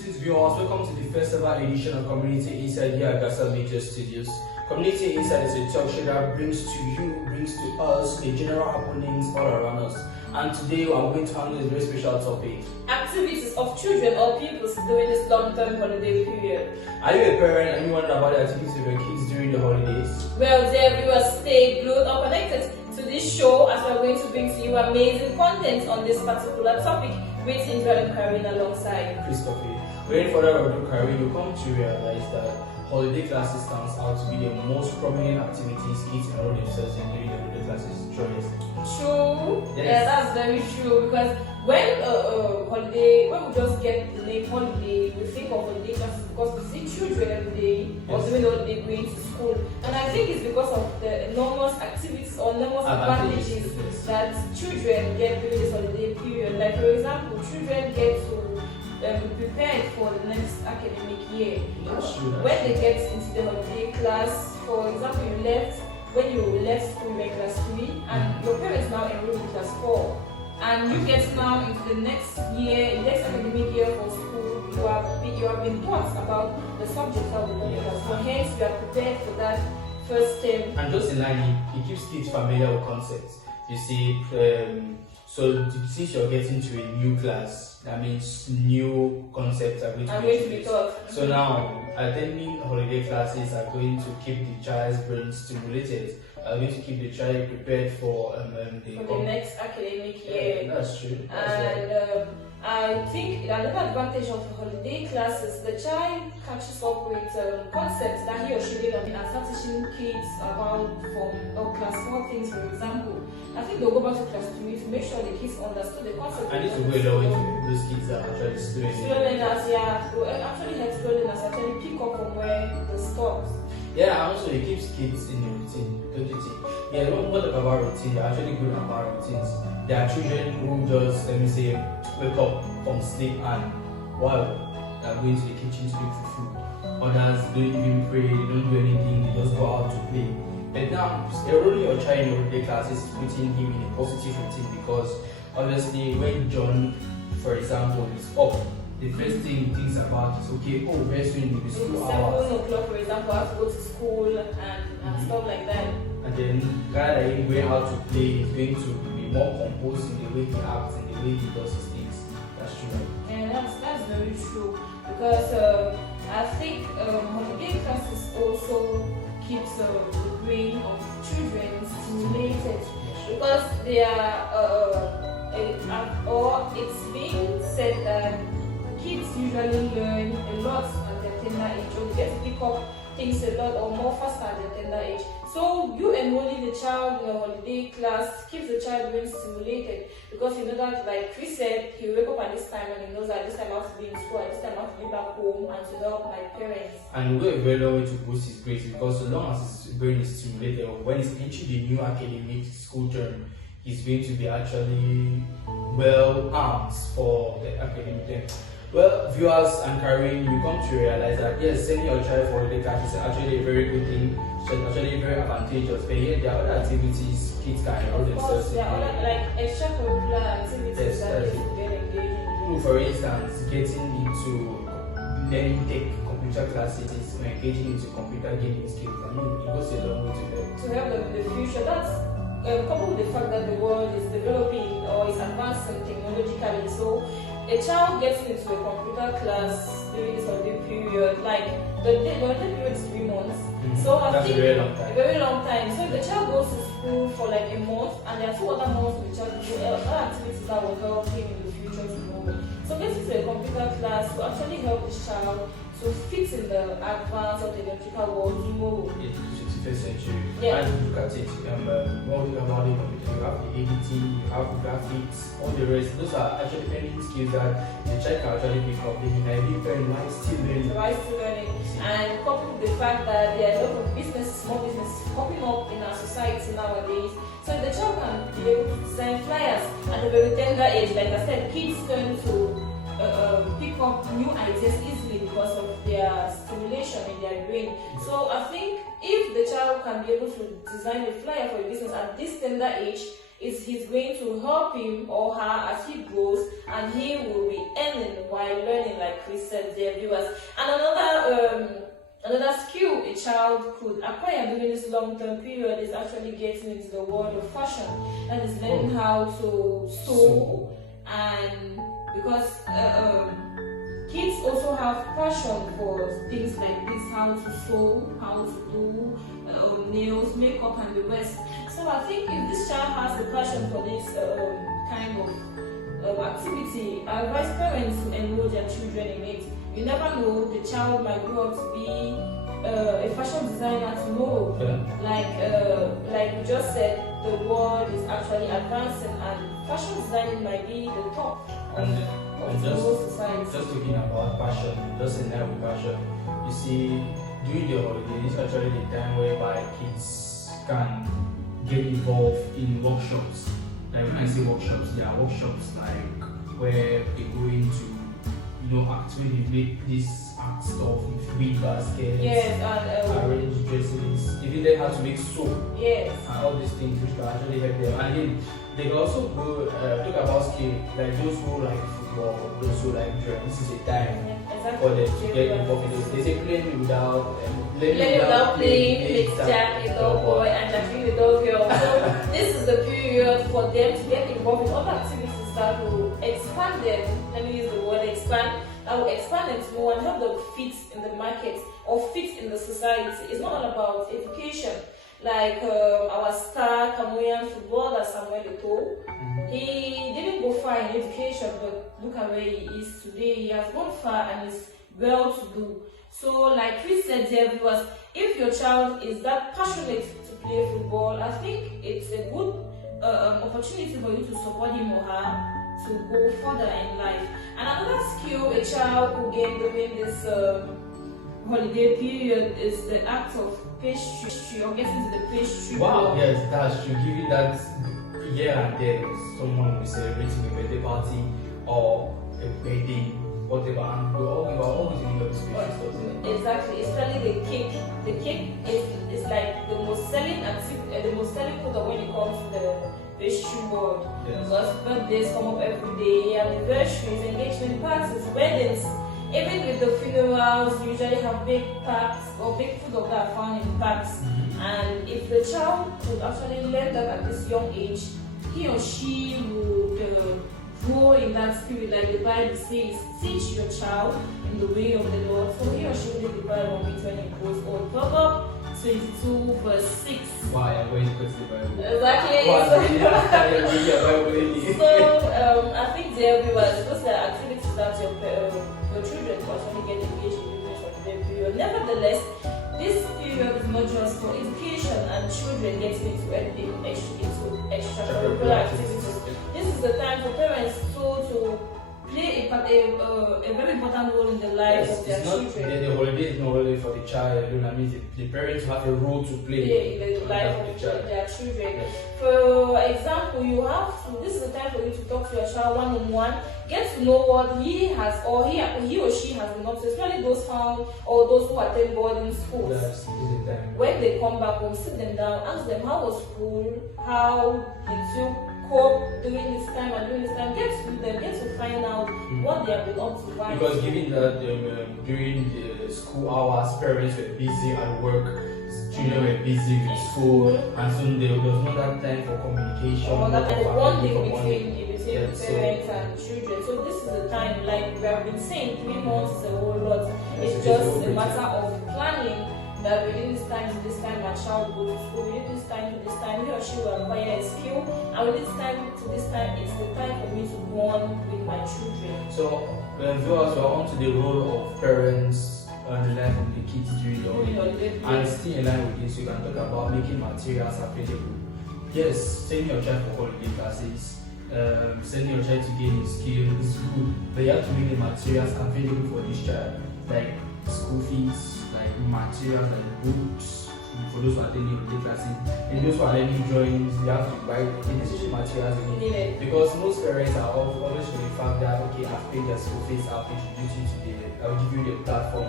Greetings viewers, welcome to the first ever edition of Community Insight here at GASA Media Studios. Community Insight is a talk show that brings to us the general happenings all around us. And today we are going to handle a very special topic. Activities of children or pupils during this long-term holiday period. Are you a parent and you wonder about the activities of your kids during the holidays? Well, dear viewers, stay glued or connected to this show as we are going to bring to you amazing content on this particular topic with Ingrid and Karen alongside Christopher. Without further ado, Karen, you come to realize that holiday classes stands out to be the most prominent activities kids enroll themselves in during the holiday classes. True. Yes. Yeah, that's very true because when when we just get the name holiday, we think of holiday classes because we see children every day or during the holiday going to school, and I think it's because of the enormous activities or enormous advantages that children get during this holiday period. Like for example, children get to be prepared for the next academic year. That's true. When they get into the holiday class, for example, when you left school in class 3 and your parents now enroll in class 4 and you get now into the next academic year for school, you have been taught about the subjects that will be in class 4. Hence, you are prepared for that first term. And just in line, it keeps kids familiar with concepts. You see, so since you're getting to a new class, that means new concepts are going to be taught. So now, attending holiday classes are going to keep the child's brain stimulated, are going to keep the child prepared for the next academic year. Yeah, that's true. I think another advantage of holiday classes, the child catches up with concepts that he or she did and start teaching kids about from class 4 things, for example. I think they'll go back to class 3 to make sure the kids understood the concept. And this will go a long way to those kids that are actually students. Slow learners, yeah. Will actually help slow learners actually pick up from where they stopped. Yeah, and also it keeps kids in a routine, don't you think? Yeah, they don't talk about routine, they're actually good about routines. There are children who just, let me say, wake up from sleep and while they're going to the kitchen to look for food. Others don't even pray, they don't do anything, they just go out to play. But now, enrolling your child in holiday classes is putting him in a positive routine because obviously when John, for example, is up, the first thing he thinks about is okay, very soon it will be school hours. 7 o'clock, for example, I have to go to school and stuff like that. And then rather than him going out to play, he's going to be more composed in the way he acts, in the way he does his things. That's true. And that's very true because I think holiday classes also keeps the brain of children stimulated because they are or it's being said that kids usually learn a lot at their tender age, or they get to pick up things a lot or more faster at their tender age. So you enrolling the child in a holiday class keeps the child being stimulated because you know that, like Chris said, he will wake up at this time and he knows that this time I have to be in school, at this time I have to be back home and to help my parents. And we'll go a very long way to boost his grades because so long as his brain is stimulated, when he's entering the new academic school term, he's going to be actually well armed for the academic term. Well, viewers and Karen, you come to realize that yes, sending your child for holiday classes is actually a very good thing, actually very advantageous. But yet there are other activities kids can enroll themselves in. There are other like extracurricular activities that they can get engaged in. For instance, getting into learning tech computer classes or engaging into computer gaming skills. I mean, it goes a long way to them. To help them in the future. That's coupled with the fact that the world is developing or is advancing technologically. So a child gets into a computer class during this holiday period, like the holiday period is 3 months. So I think a very long time. So if the child goes to school for like a month and there are 2 other months with the child to do other activities that will help him in the future to grow. So getting to a computer class will actually help this child to fit in the advanced or technological world tomorrow. In the 21st century. Yeah. And look at it, when we talk about the computer, you have the editing, you have graphics, all the rest. Those are actually learning skills that the child can actually pick up. They can be very wise still learning. And coupled with the fact that there are a lot of businesses, small businesses popping up in our society nowadays. So the child can be able to design flyers at a very tender age. Like I said, kids turn to pick up new ideas easily because of their stimulation in their brain. So I think if the child can be able to design a flyer for a business at this tender age, he's going to help him or her as he grows, and he will be earning while learning, like Chris said, dear viewers. And another skill a child could acquire during this long-term period is actually getting into the world of fashion, and is learning how to sew. And because kids also have passion for things like this, how to sew, how to do nails, makeup, and the rest. So I think if this child has the passion for this kind of activity, I advise parents to enroll their children in it. You never know, the child might grow up to be a fashion designer tomorrow. Like we just said, the world is actually advancing, and fashion designing might be the top of society. Just talking about fashion, just in line with fashion, you see, during the holidays, actually the time whereby kids can get involved in workshops. Like when I say workshops, there are workshops like where they go into, actually make this art stuff with weave baskets, arrange dresses, even they have to make soap, and all these things which can actually help them. And then they can also go talk about skill, like those who like football, those who like drum. This is a time for them to get involved in those. They say playing without playing makes Jack a dull boy and Jacqueline a dull girl. So this is the period for them to get involved in other activities that will expand them. Let me use the word expand. That will expand them to more and help them fit in the market or fit in the society. It's not all about education. Like our star Cameroonian footballer Samuel Eto'o, he didn't go far in education, but look at where he is today. He has gone far and is well to do. So, like Chris said, dear viewers, if your child is that passionate to play football, I think it's a good opportunity for you to support him or her to go further in life. And another skill a child will gain during this holiday period is the act of pastry, or getting to the pastry. Wow, yes, that's true. Give it that here and there, someone will be celebrating a birthday party or a wedding, whatever, and we are always in this pastry stuff. Exactly, especially the cake. The cake is like the most selling product when it comes to the pastry world. Yes. Because birthdays come up every day, anniversaries, engagement parties, weddings. Even with the funerals, you usually have big packs or big food of that found in packs. And if the child would actually learn that at this young age, he or she would grow in that spirit, like the Bible says, teach your child in the way of the Lord. So he or she will be the Bible when he grows old. Proverbs 22 verse 6. Why? I'm going to quote the Bible. Exactly. So I think there those are activities that your children will actually get engaged in during such a period. Nevertheless, this period is not just for education and children getting into extracurricular activities. This is the time for parents to play a very important role in the lives of their children. The holiday is not only for the child alone. I mean, the parents have a role to play in the life of their children. Yes. For example, this is the time for you to talk to your child one-on-one, get to know what he has or he or she has been up to, especially those found or those who attend boarding schools. This is the time. When they come back home, sit them down, ask them how was school, how did you cope during this time and during this time. Get to find out what they have been up to. Because given that during the school hours, parents were busy at work, children were busy with school, and so there was not that time for communication. Or that kind of bonding between Yes, parents and children. So this is the time, like we have been saying, 3 months is a whole lot. It's just a matter of planning. That within this time my child goes to school, within this time he or she will acquire a skill, and within this time it's the time for me to bond with my children. So viewers, we are on to the role of parents and the life of the kids during the holiday. And still in line with this, we can talk about making materials available. Yes, sending your child for holiday classes, sending your child to gain a skill is good, but you have to make the materials available for this child, like school fees, like materials like books for those who are attending the classes, and those who are learning drawings, they have to buy the necessary materials again. Because most parents are always for the fact that okay, I've paid their school fees, I'll introduce you to I'll give you the platform.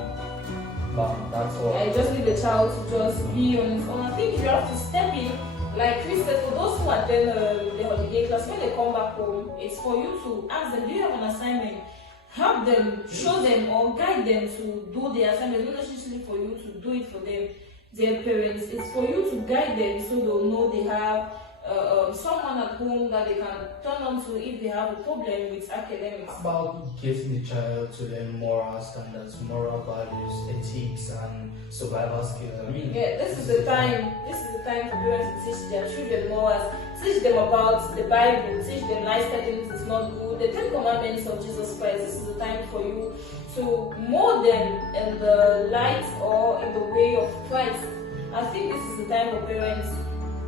But that's all. I just need the child to just be on his own. I think you have to step in like Chris said, for those who attend the holiday class, when they come back home, it's for you to ask them, do you have an assignment? Help them, show them, or guide them to do the assignment. Not necessarily for you to do it for them, their parents. It's for you to guide them so they'll know they have someone at home that they can turn on to if they have a problem with academics. About getting the child to learn moral standards, moral values, ethics, and survival skills. I mean, yeah, this is the time. This is the time for parents to teach their children morals, teach them about the Bible, teach them lifestyle things is not good. The 10 Commandments of Jesus Christ. This is the time for you to mold them in the light or in the way of Christ. I think this is the time for parents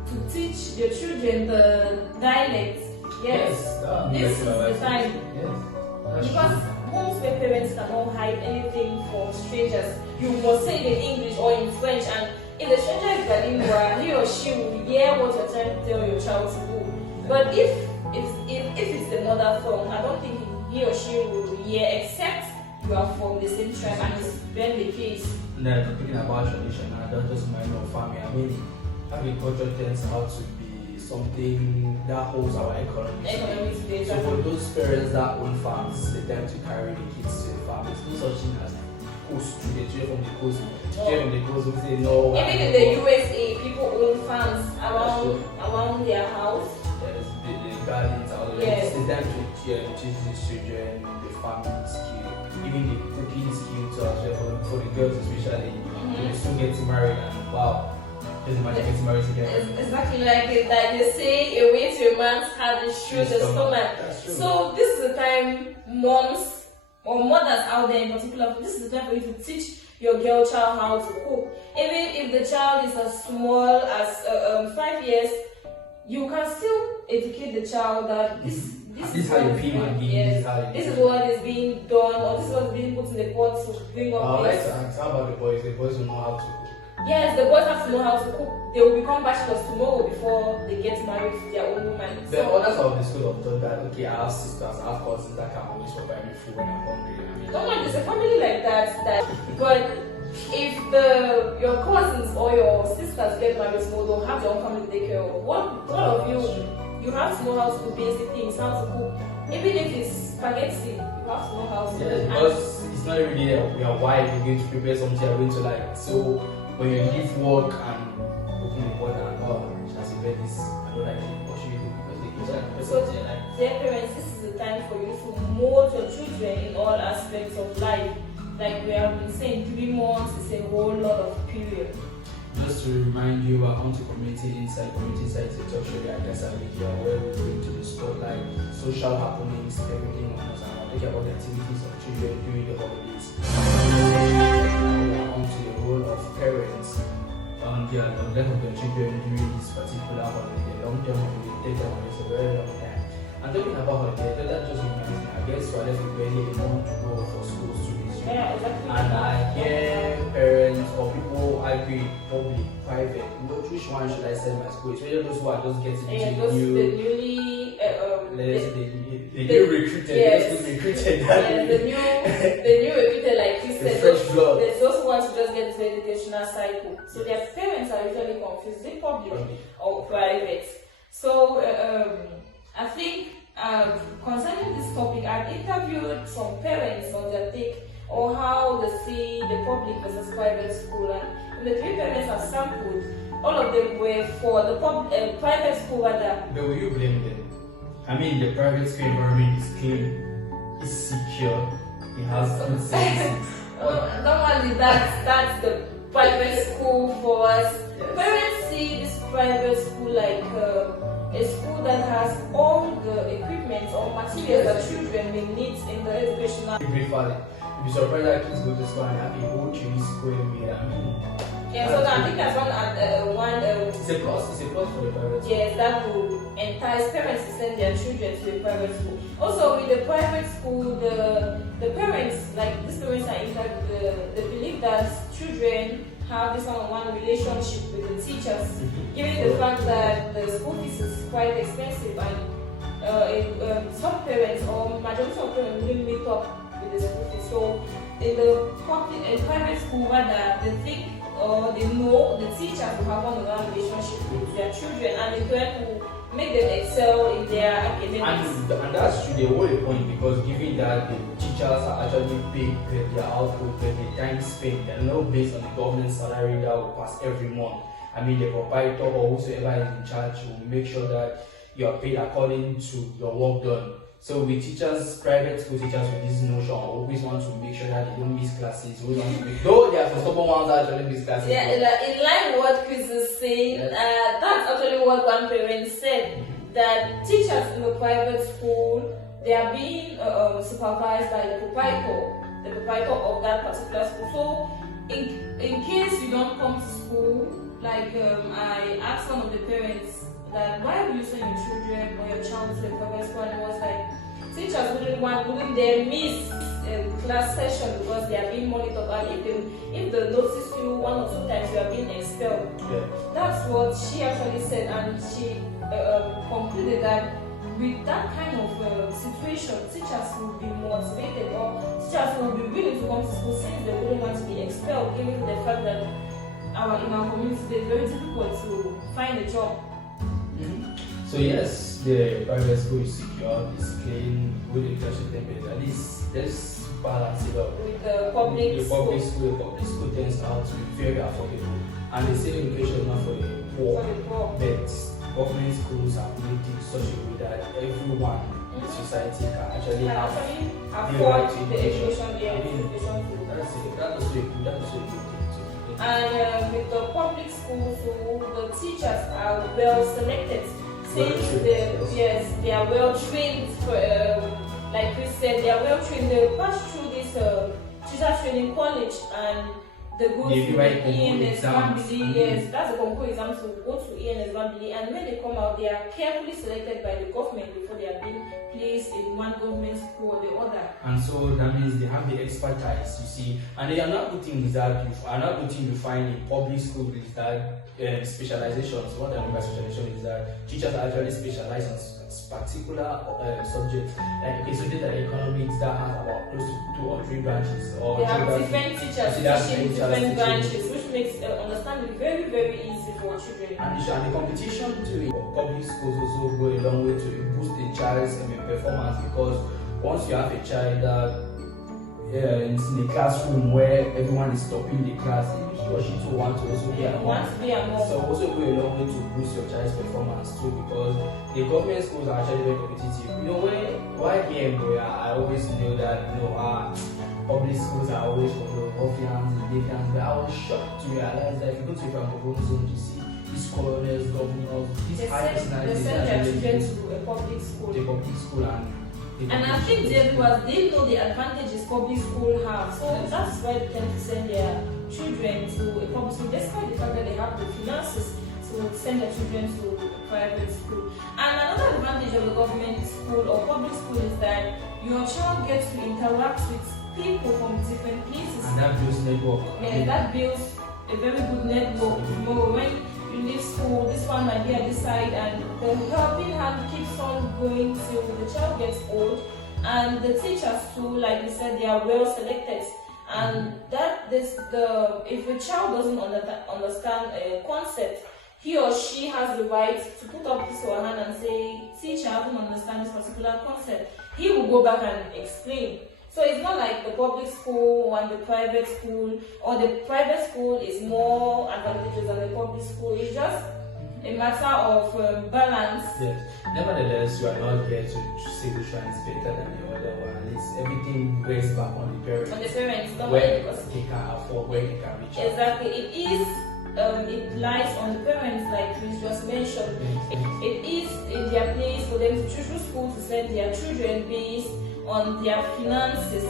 to teach their children the dialect. Yes, this is the time. Yes. Because homes where parents cannot hide anything from strangers, you must say it in English or in French, and if the stranger is bilingual, he or she will hear what you're trying to tell your child to do. But if it's the mother tongue, I don't think he or she will hear, except you are from the same tribe, and it's been the case. Now, talking about tradition, I don't just mind of family. I mean, agriculture tends out to be something that holds our economy today. So for those parents that own farms, they tend to carry the kids to the farm. There's no such thing as coast to the children from the coast. Children from the coast will say no. Even in the USA, people own farms around their house. There's the gardens out there. Yes. It's time to teach these children the farming skill, even the cooking skill too as well for the girls especially. They still get married and wow. Just imagine getting married together. Exactly like it. Like they say, a way to a man's heart is through the stomach. So this is the time moms or mothers out there in particular, this is the time for you to teach your girl child how to cook. Even if the child is as small as 5 years, you can still educate the child that this is how you peel and yes, this is what is being done, or this is what is being put in the pot to bring up. I would like to ask, how about the boys? The boys will know how to cook. Yes, the boys have to know how to cook. They will become bachelors tomorrow before they get married to their own woman. The others of the school have thought that, okay, I have sisters, I have cousins that can always provide me food when I'm hungry. I mean, don't mind, there's a family like that. But if your cousins or your sisters get married tomorrow, they'll have their own family to take care of. One of you have to know how to do basic things, how to cook. Even if it's spaghetti, you have to know how to cook. Because it's not really your wife, you're going to prepare something you're going to like. So when you leave work and open the pot and as you read this, I don't like it, what should you do? So, dear parents, this is the time for you to mold your children in all aspects of life. Like we have been saying, 3 months is a whole lot of period. Just to remind you, welcome to Community Insight is a talk show at GASA Media where we bring to the spotlight social happenings, everything on us, and talk about the activities of children during the holidays. Now we are on to the role of parents on the death of their children during this particular holiday. Long-term holiday, take-term holiday is a very long time. And talking about holiday, that just reminds me, I guess we are left with barely a month to go for schools to resume. Yeah, exactly. And I hear parents or people argue public, private, which one should I send my school? Especially those who are just getting into the newly recruited. Yes. Recruited. Yeah, the new recruited, like you said. Fresh blood. There's those who want to just get into the educational cycle. So their parents are usually confused. Is it public or private? So I think concerning this topic, I've interviewed some parents on their take or how they see the public versus private school, and the 3 parents I've sampled, all of them were for the private school rather. But will you blame them? I mean, the private school environment is clean, it's secure, it has some services. Normally that's the private school for us. Yes. Parents see this private school like a school that has all the equipment or materials that children may need in the educational. You'd be surprised that kids go to school and have a whole 3 square meter. I mean, yeah, so I think that's one. It's a plus for the private school. Yes, that will entice parents to send their children to a private school. Also, with the private school, the parents, like these parents are interviewed, they believe that children have this one-on-one relationship with the teachers, given the fact that the school fees is quite expensive, and some parents or majority of parents wouldn't meet up with the school fees. So in the private school, rather, they think or they know the teachers will have one-on-one relationship with their children, and the parent will make them excel in their academics. And that's true, they hold a point, because given that the teachers are actually paid per their output, per the time spent, they're not based on the government salary that will pass every month. I mean, the proprietor or whosoever is in charge will make sure that you are paid according to your work done. So with teachers, private school teachers with this notion, always want to make sure that they don't miss classes. Always want to make, though there are some stubborn ones that actually miss classes. Yeah, in line with what Chris is saying, yes. That's actually what one parent said, that teachers in the private school, they are being supervised by the proprietor of that particular school. So in case you don't come to school, like I asked one of the parents that why will you send your children or your child to a private school, and it was like teachers wouldn't they miss class session because they are being monitored, and if they notice you one or two times you are being expelled. Yeah. That's what she actually said, and she concluded that with that kind of situation, teachers will be motivated, or teachers will be willing to come to school since they wouldn't want to be expelled, given the fact that in our community it's very difficult to find a job. So yes, the private school is secure, it's clean, good education temperature. At least let's balance it up. With the public school. The public school tends out to be very affordable, and the same education is not for the poor. But government schools are made in such a way that everyone in society can actually afford the education. That's also a good thing. And with the public schools, so the teachers are well selected. Since they are well trained for, like we said, they are well trained. They pass through this teacher training college, and they go to ENS Bambili. Yes, that's a concours exam, so go to ENS Bambili, and when they come out, they are carefully selected by the government before they are being placed in one government school or the other. And so that means they have the expertise, you see. And the another good thing is that you find in public school is that specializations. What I mean by specialization is that teachers are actually specialized in particular subjects. Like a subject like economics that has about close to 2 or 3 branches. Or they have different teachers teaching different branches, which makes understanding very, very easy for children. And the competition to public schools also go a long way to boost the child's performance, because once you have a child that is in a classroom where everyone is stopping the class, he or she too want to also be among. So also go a long way to boost your child's performance too, because the government schools are actually very competitive. You know, while here in Boya, I always know that public schools are always for the ruffians and defiants, but I was shocked to realize that if you go to Francophone zone, you see these colonels, governors, these high personalities. They send their children to a public school. The public school and I think they know the advantages public school have, so that's why they tend to send their children to a public school, despite the fact that they have the finances to send their children to a private school. And another advantage of the government school or public school is that your child gets to interact with people from different places. And that builds network. Yeah, that builds a very good network. Tomorrow when you leave school, this one might be at this side, and the helping hand keeps on going till the child gets old. And the teachers too, like we said, they are well selected. And if a child doesn't understand a concept, he or she has the right to put up his or her hand and say, teacher, I don't understand this particular concept. He will go back and explain. So it's not like the public school and the private school, or the private school is more advantageous than the public school. It's just a matter of balance. Yes. Nevertheless, you are not here to say which one is better than the other one. At least everything rests back on the parents. On the parents, where they can afford, where they can reach out. Exactly. It lies on the parents, like Chris just mentioned. It is in their place for them to choose school to send their children based on their finances.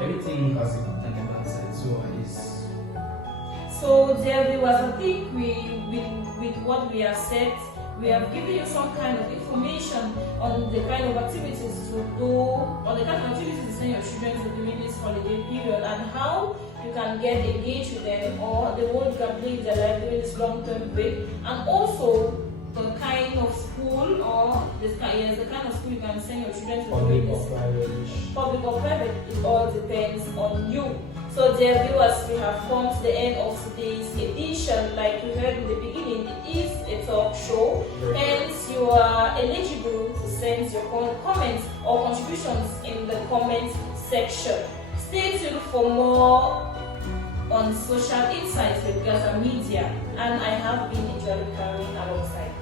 Everything has a good and a bad side, so at least. So dear viewers, I think with what we have said, we have given you some kind of information on the kind of activities to do, or the kind of activities to send your children to during this holiday period, and how you can get engaged with them, or the role you can play in their life during this long-term break, and also the kind of school, or the kind of school you can send your children to. Public or private? Public or private, it all depends on you. So dear viewers, we have come to the end of today's edition. Like you heard in the beginning, it is a talk show, hence you are eligible to send your comments or contributions in the comment section. Stay tuned for more on Social Insights with GASA Media, and I have been enjoying carrying alongside.